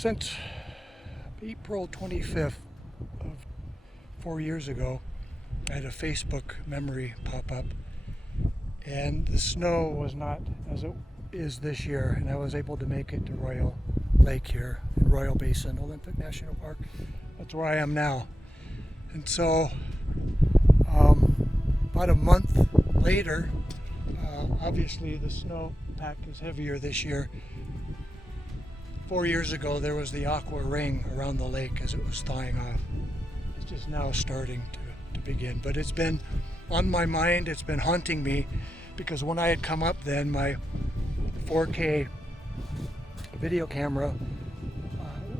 Since April 25th of 4 years ago, I had a Facebook memory pop up, and the snow was not as it is this year, and I was able to make it to Royal Lake here in Royal Basin, Olympic National Park. That's where I am now. And so about a month later, obviously the snowpack is heavier this year. 4 years ago there was the aqua ring around the lake as it was thawing off. It's just now starting to begin, but it's been on my mind, it's been haunting me, because when I had come up then, my 4K video camera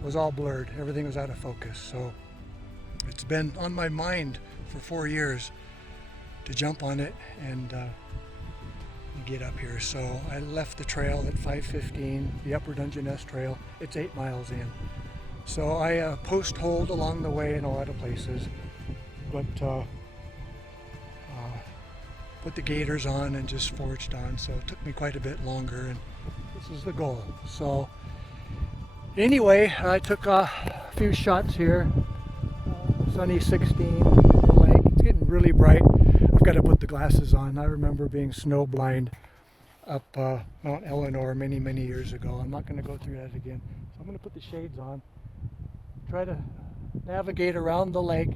was all blurred, everything was out of focus. So it's been on my mind for 4 years to jump on it and get up here. So I left the trail at 5:15, the Upper Dungeness Trail. It's 8 miles in. So I post-holed along the way in a lot of places, but put the gaiters on and just forged on. So it took me quite a bit longer, and this is the goal. So anyway, I took a few shots here. Sunny 16, the lake. It's getting really bright. I've got to put the glasses on. I remember being snow blind up Mount Eleanor many years ago. I'm not going to go through that again. So I'm going to put the shades on, try to navigate around the lake.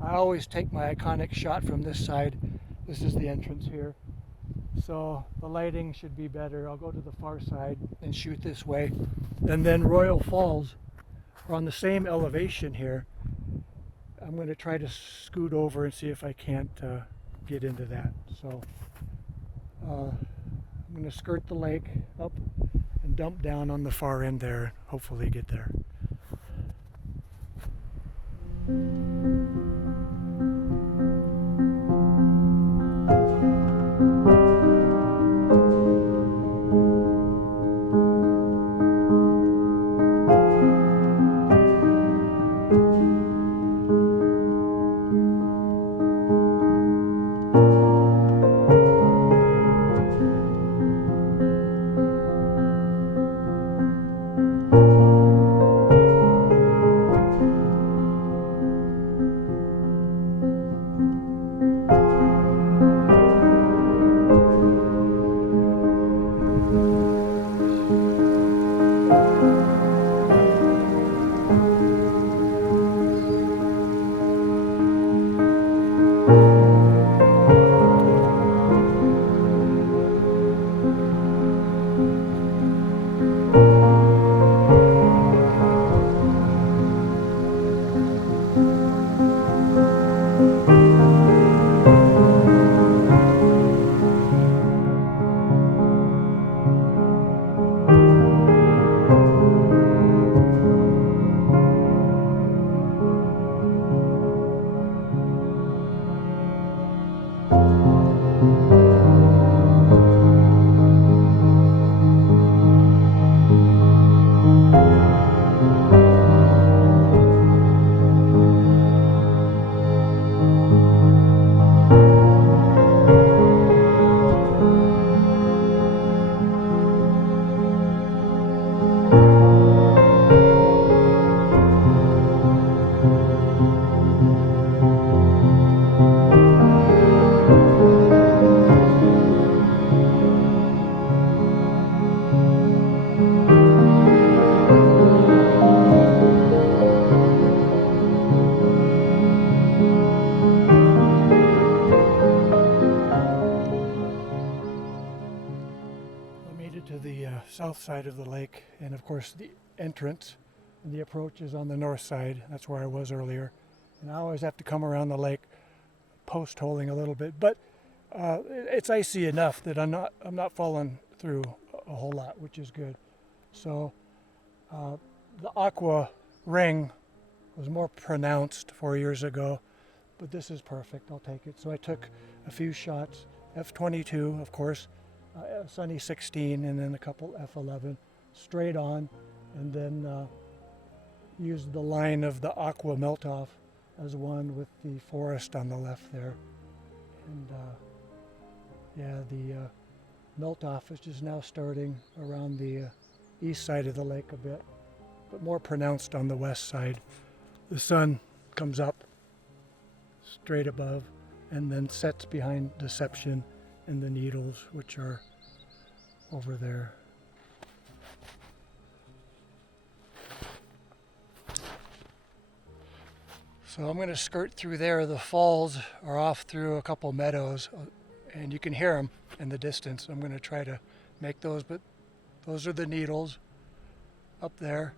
I always take my iconic shot from this side. This is the entrance here. So the lighting should be better. I'll go to the far side and shoot this way. And then Royal Falls are on the same elevation here. I'm going to try to scoot over and see if I can't get into that. So I'm going to skirt the lake up and dump down on the far end there, hopefully get there. To the south side of the lake, and of course the entrance and the approach is on the north side. That's where I was earlier, and I always have to come around the lake post-holing a little bit, but it's icy enough that I'm not falling through a whole lot, which is good. So the aqua ring was more pronounced 4 years ago, but this is perfect. I'll take it. So I took a few shots, f/22 of course, Sunny 16, and then a couple f/11 straight on, and then used the line of the aqua melt off as one with the forest on the left there. And yeah, the melt off is just now starting around the east side of the lake a bit, but more pronounced on the west side. The sun comes up straight above and then sets behind Deception and the Needles, which are over there. So I'm going to skirt through there. The falls are off through a couple meadows, and you can hear them in the distance. I'm going to try to make those, but those are the Needles up there.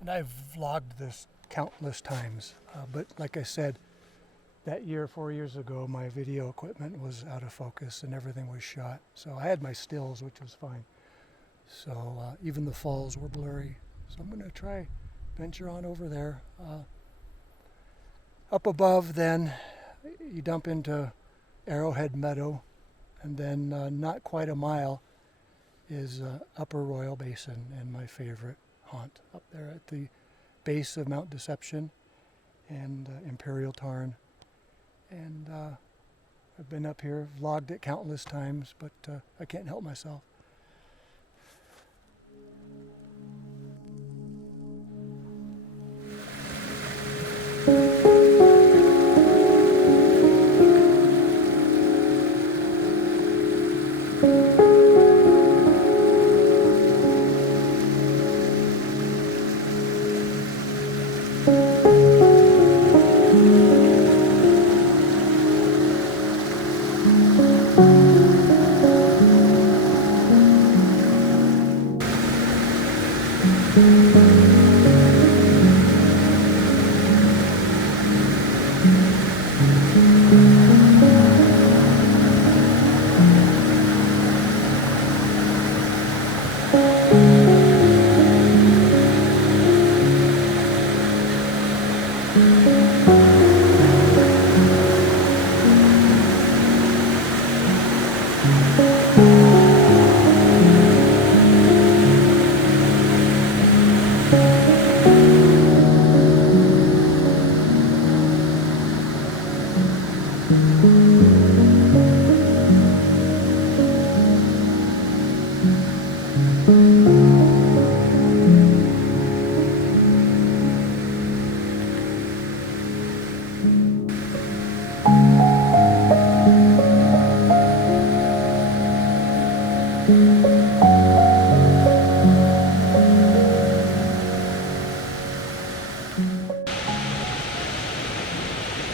And I've vlogged this countless times, but like I said, that year, 4 years ago, my video equipment was out of focus and everything was shot. So I had my stills, which was fine. So even the falls were blurry. So I'm going to try venture on over there. Up above, then you dump into Arrowhead Meadow, and then not quite a mile is Upper Royal Basin, and my favorite haunt up there at the base of Mount Deception and Imperial Tarn. And I've been up here, vlogged it countless times, but I can't help myself.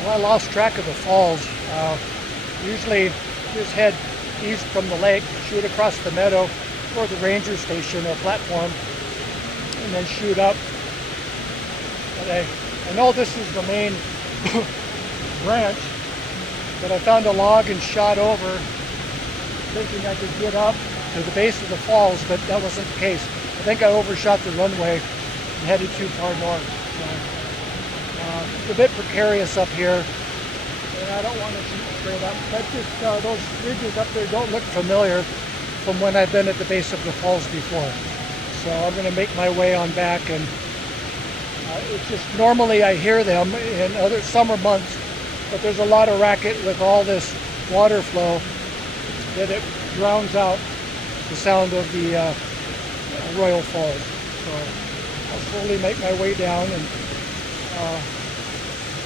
I lost track of the falls. Usually just head east from the lake, shoot across the meadow toward the ranger station or platform, and then shoot up. But I know this is the main branch, but I found a log and shot over thinking I could get up to the base of the falls, but that wasn't the case. I think I overshot the runway and headed too far north. So, it's a bit precarious up here, and I don't want to shoot straight up. But just those ridges up there don't look familiar from when I've been at the base of the falls before. So I'm going to make my way on back, and it's just normally I hear them in other summer months, but there's a lot of racket with all this water flow that it drowns out the sound of the Royal Falls. So I'll slowly make my way down, and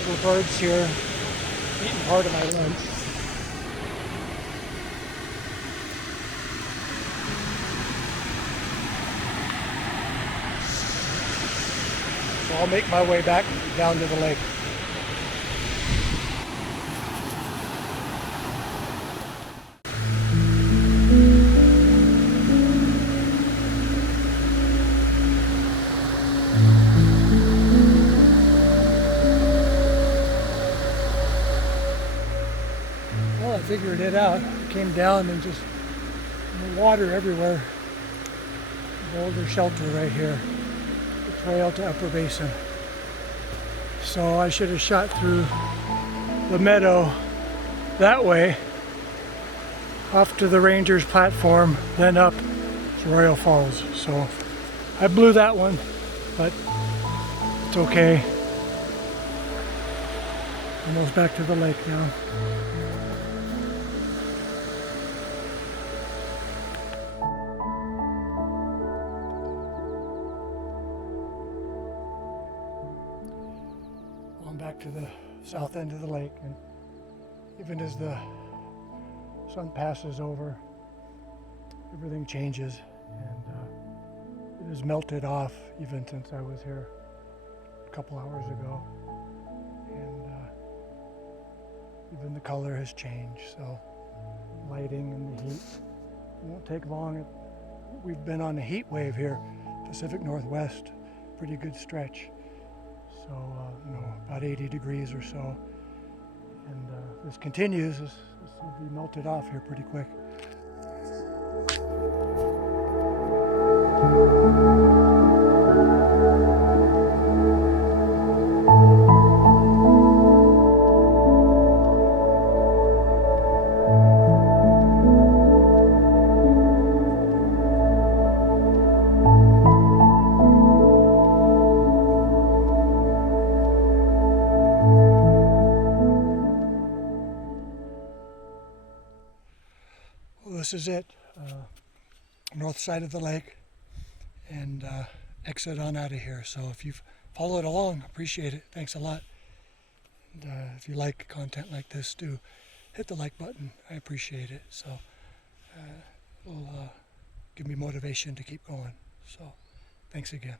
little birds here eating part of my lunch. So I'll make my way back down to the lake. Well, I figured it out. Came down and just water everywhere. Boulder shelter right here. The trail to Upper Basin. So I should have shot through the meadow that way, off to the ranger's platform, then up to Royal Falls. So I blew that one, but It's okay. Almost back to the lake now. I'm back to the south end of the lake, and even as the sun passes over, everything changes, and it has melted off even since I was here a couple hours ago, and even the color has changed. So lighting and the heat, it won't take long. We've been on a heat wave here, Pacific Northwest, pretty good stretch. So about 80 degrees or so, and this continues. This will be melted off here pretty quick. Well, this is it, north side of the lake, and exit on out of here. So if you've followed along, appreciate it. Thanks a lot. And if you like content like this, do hit the like button. I appreciate it. So it will give me motivation to keep going. So thanks again.